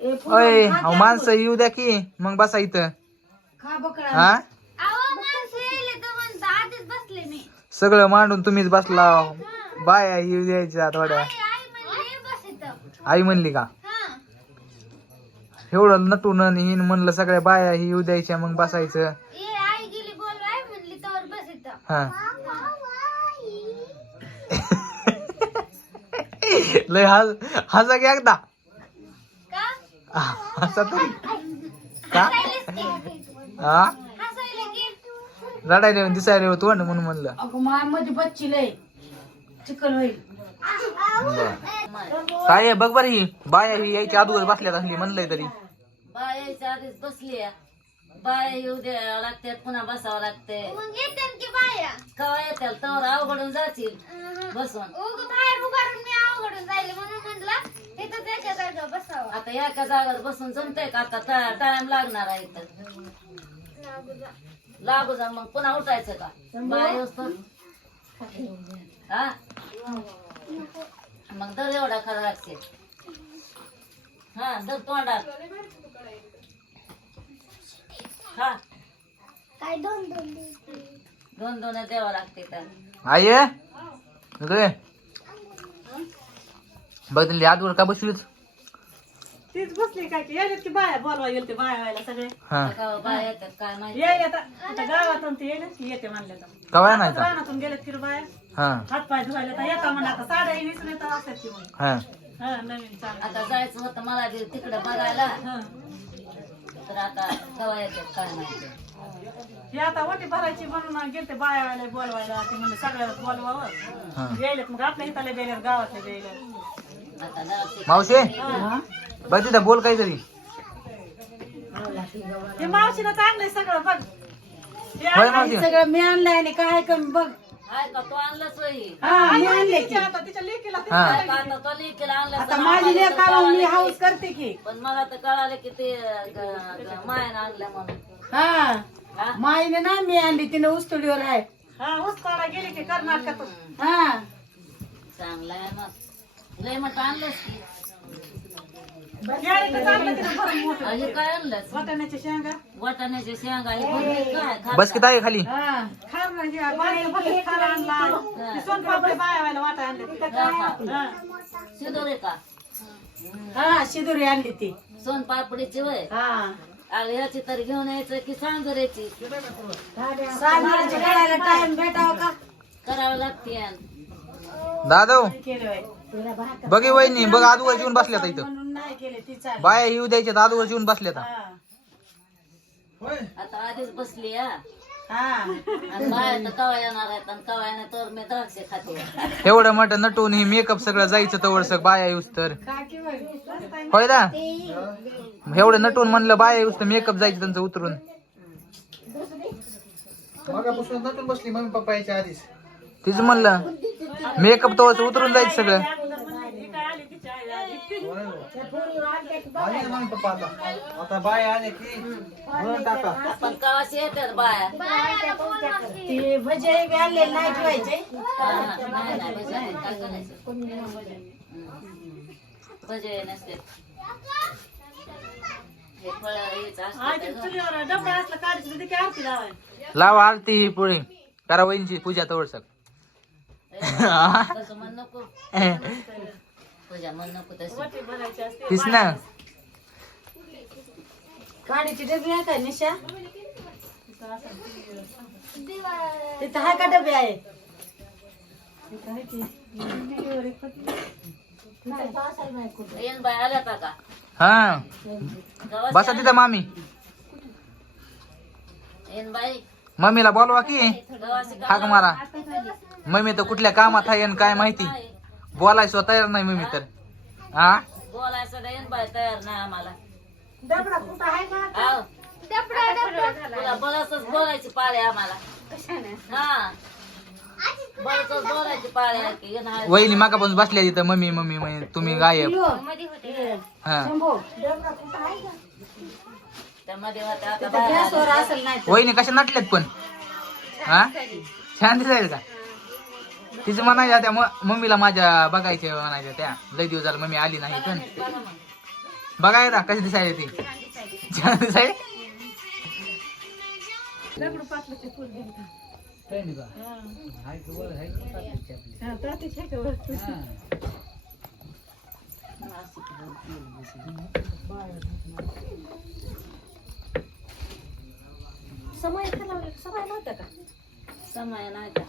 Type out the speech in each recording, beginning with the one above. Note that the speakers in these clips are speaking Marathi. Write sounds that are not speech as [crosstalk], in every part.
ए, फुलं अय खा अहो त्या माणसं येऊ द्या की मग बसा इथं. खा बकरा. हा? अहो माणसं येले तर म्हणतो आधीच बसले मी. सगळं मांडून तुम्हीच बसला. बाया येऊ द्यायच्या थोड्या आई आई म्हणले बस इथं आई म्हणली का? हा. एवढं नटून आणि हिन म्हणलं सगळ्या बाया ही येऊ द्यायच्या मग बसायचं. ये आई गेली बोल आई म्हणली तर बस इथं हा. [laughs] लय हस हसा की एकदा. हसा तरी का. हा रडायला येऊन दिसायला येऊ तोंड म्हणून म्हणलं. मायामध्ये बच्ची लय. चिकन होईल. काय आहे? बघ बरं ही. बाया ही यायच्या अगोदर बसल्यात असली म्हणलंय तरी. आधीच बसली बाया येऊ द्या लागतात पुन्हा बसावं लागते मग येते की बाया. कवा येत्याल तर अवघडून जातील. बसून. उग बाहेर उभारून मी अवघडून जायले म्हणून म्हणलं तिथं त्याच्या जागा बसावं. आता एका जागेवर बसून जमतंय का? आता टाइम लागणार आहे इथं. लागू जा. मग पुन्हा उठायचं का? बाया तर हा? मग दर एवढा खरा लागते. हा दर तोंडात. हा काय दोन दोन दोन दोन द्यावं लागते तर. आई रे बघ दिली आजवर का बसलीच तीच बसली काय की बाया बोलवा गेलते बाया व्हायला सगळे. हा. का बाया येतात काय माहिती? आता आता गावातून ते की येते म्हणले तर. कवाय नाही का रानातून गेलेत की रे बाया? हा. हात पाय धुवायला तर येता म्हणा आता साड्या विसरून येतात असतात की मग. हा. हा नवीन आता जायचं होतं मला बी तिकडे बघायला. हा. तर आता कवा येतात काय माहिती हे आता वाटी भरायची म्हणून गेलते बाया व्हायला बोलवायला ते म्हणले सगळ्याला बोलवावं. हा. यायलेत मग आपल्या गावातल्या गेल्यात आता जायचं मावशी? बघ तिथं बोल काहीतरी. ते मावशीला चांगलंय सगळं बघ. हे होय मावशी. सगळं मी आणलंय आणि काय कमी बघ. हाय का तू आणलंच होई हा मी आणले की. तिच्या आता तिच्या लेकीला ते हा. काय का आता तो लेकीला आणलं आता तर माझी आम्हाला तर मी कळालं हाऊस करते की. पण मला तर कळालं की ते ग- ग- मायानं आणलं म्हणून. हा. हा? माईने ना मी आणली तिने उस्तुडीवर आहे. हा उस्ताडा गेली की कर्नाटकातून हा. चांगलं आहे मग. लय मग आणलंच की. अजून काय आणलंच वाटाण्याच्या शेंगा. वाटाण्याचे शेंगा हे भरले काय खात बस की ताई खाली. हा खार नाही हे बारीक भरले खार आणला. ते सोनपापडी बाया व्हायला वाटा आणले हा. शिदोरे का? हा शिदुरी आणली ती. सोन पापडीची वय? हा. अरे ह्याची तर घेऊन यायचं की टाइम भेटावा का? करावं लागते दादा केलं बघी वहिनी बघ येऊन बसल्यात इथं. नाही केले ती चाल बाया येऊ द्यायच्यात आदूवर येऊन बसल्यात हा. आता आधीच बसली हा. हा. आणि बाया तर कवा येणार आहेत आणि कवा येणार तर मी द्राक्षे खाते. एवढं मोठं नटून ही मेकअप सगळं जायचं तवळ सग बाया येऊस तर. होय ना एवढं नटून म्हणलं बाया येऊस तर मेकअप जायचं त्यांचं उतरून. नटून बसली मम्मी पप्पा याच्या आधीच. तिचं म्हणलं मेकअप तवच उतरून जायचं सगळं. मम्मी पप्पा आता. आता बाया आले की म्हणून टाका. पण कवाशी येतात बाया? ते भजे बी आणले नाही ठेवायचे. हा, नाही नाही भजे आहेत. काय करायचं? भजे नसते. हे फळ हेच आज ते असतं चुलीवर डबडा असला काढायचं की आरती लावा आरती ही पुढे. करा वहिनीची पूजा तवळ सग तसं म्हण नको. [laughs] तुझ्या म्हण नको तसं. वाटी भरायची असते. तीच ना. काडीची डबी आहे का निशा? तिथं आहे का डबे आहे? येन बाय आल्या का का हा बसा तिथं मामी. बाई. मम्मीला बोलवा की. हाक मारा. मम्मी तर कुठल्या कामात आहे आणि काय माहिती. बोलायचं तयार नाही मम्मी तर. हा? बोलायचं बाय तयार नाही आम्हाला. डबडा कुठं आहे का आव, डबडा डबडा तुला बोलायचंच बोलायची पाळी आम्हाला. हा. बोलायचंच बोलायची पाळी आहे की येन आहे. वहिनी मागापासून बसल्या तिथं मम्मी मम्मी म्हणे तुम्ही गायब. मध्ये होते. हा. होत्या आता गॅसवर असेल नाही. वहिनी कशा नटल्यात पण? हा? छान दिसायला का? तिचं म्हणायच्या त्या म- मम्मीला माझ्या बघायच्या म्हणायच्या त्या. लय दिवस झाला मम्मी आली नाही पण बघा एकदा कशी दिसायली ती छान हा. वस्तू समय लावलं समय नव्हतं का? समय नाही का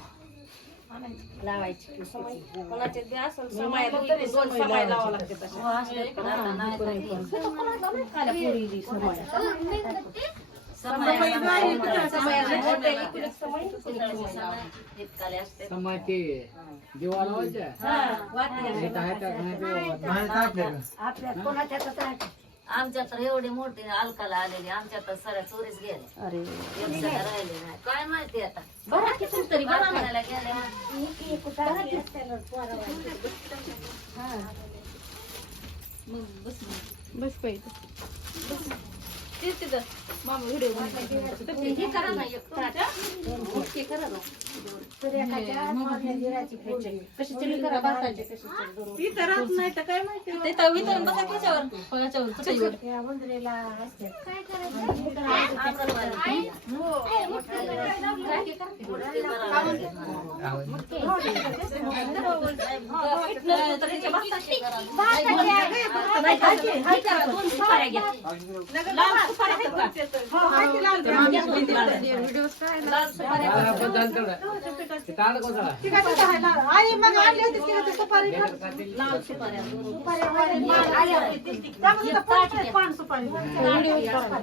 लावायची कोणाचे ते असेल समय तरी दोन समय लावावं लागते तसे हो, असते पण आता नाही का ती. समय इतकाले असते आपल्या कोणाच्या आमच्या तर एवढी मोठी अलकाला आलेली आमच्या तर सगळ्या चोरीच गेल्या. अरे. राहिले नाही. काय माहिती आता? बरं किती तरी बरं ना म्हणायला गेल्या बस पाहिजे तेच तिथं. मामा व्हिडिओ हे करा ना एक. करा ना. कशी चिली करा भाताची कशी चिली करू. ती तर राहत नाही तर काय माहिती त्या उंदरीला असते. काय आई मग आणली होती तिला ती सुपारी त्यामध्ये तर पाच- पान सुपारी टॉपला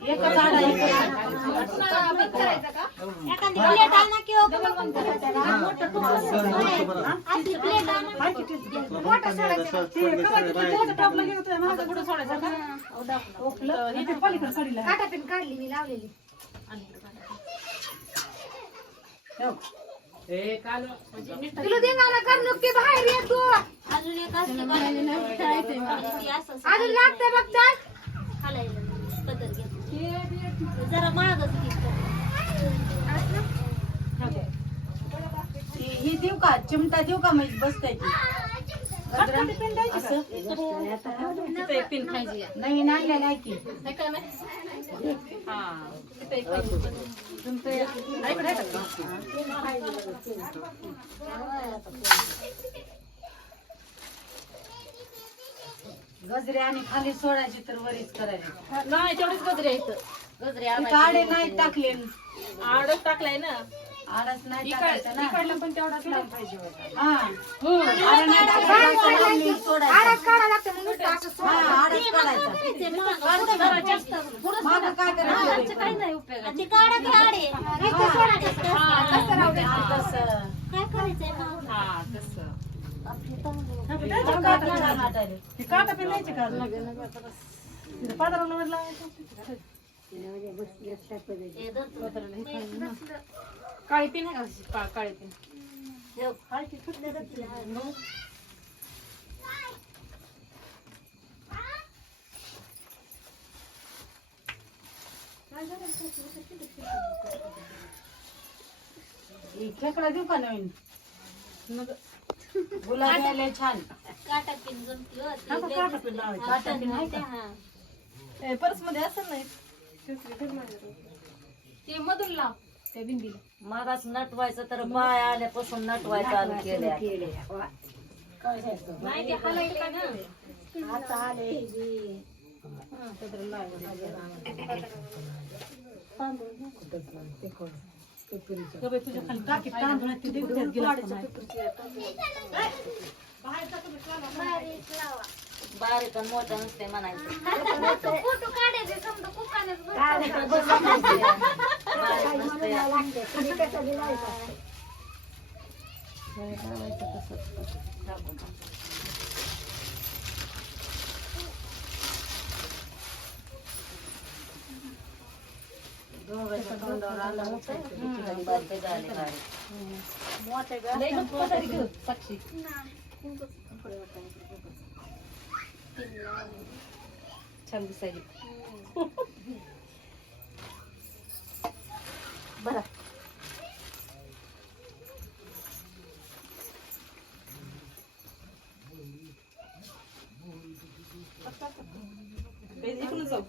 गेलं तर माझं कुठं सोडायचं का ओपलं इथे पलीकडे कडीला काढली मी लावलेली तुला देणार कर नुकती बाहेर ये तू अजून एक अजून लागते बघ जरा ही देऊ का? चिमटा देऊ का म्हणजे बसताय नवीन आणलेलं आहे. की. गजरे आणि खाली सोडायचे तर वरीच करायचे. नाही तेवढीच गजरे आहेत. गजरे आडे नाही टाकले. आडच टाकलाय ना. आडच नाही टाकायचं ना. इकडला पण तेवढाच पाहिजे होता. हा. आडं नाही टाकायचं, खाली सोडायचं. काढा लागते मग नुसतं असं हा, आडच काढायचं. मागं काय करायचं? काही नाही उपयोग ते काढा की आडे. नुसतं सोडायचं? असतं. कसं? राहू दे. हा, तसं. काय करायचंय मग? हा तसं काटा पण काळी पिन आहे का काळी पिन ही खेकडा देऊ का नवीन गुलाबी आले छान काटा पिन जमती? हा. पर्समध्ये असेल नाही ते मधून लाव. त्या बिंदीला मागास नटवायचं तर पाय आल्यापासून नटवाय चालू केल्या. नाही ते हलायचं ना? आता आले. तुझ्या खाली टाकी तांदूळ आहेत, ते देऊ त्यात गिलास पण आहे. बारीक लावा. बारीक आणि मोठं नसते म्हणायचं फोटो काढायचे समजा कुकानेच बघ. बारीक नसते बारके झाले बारीक. लय नको पसारी घेऊ, साक्षी छान दिसायली बरं इकडून जाऊ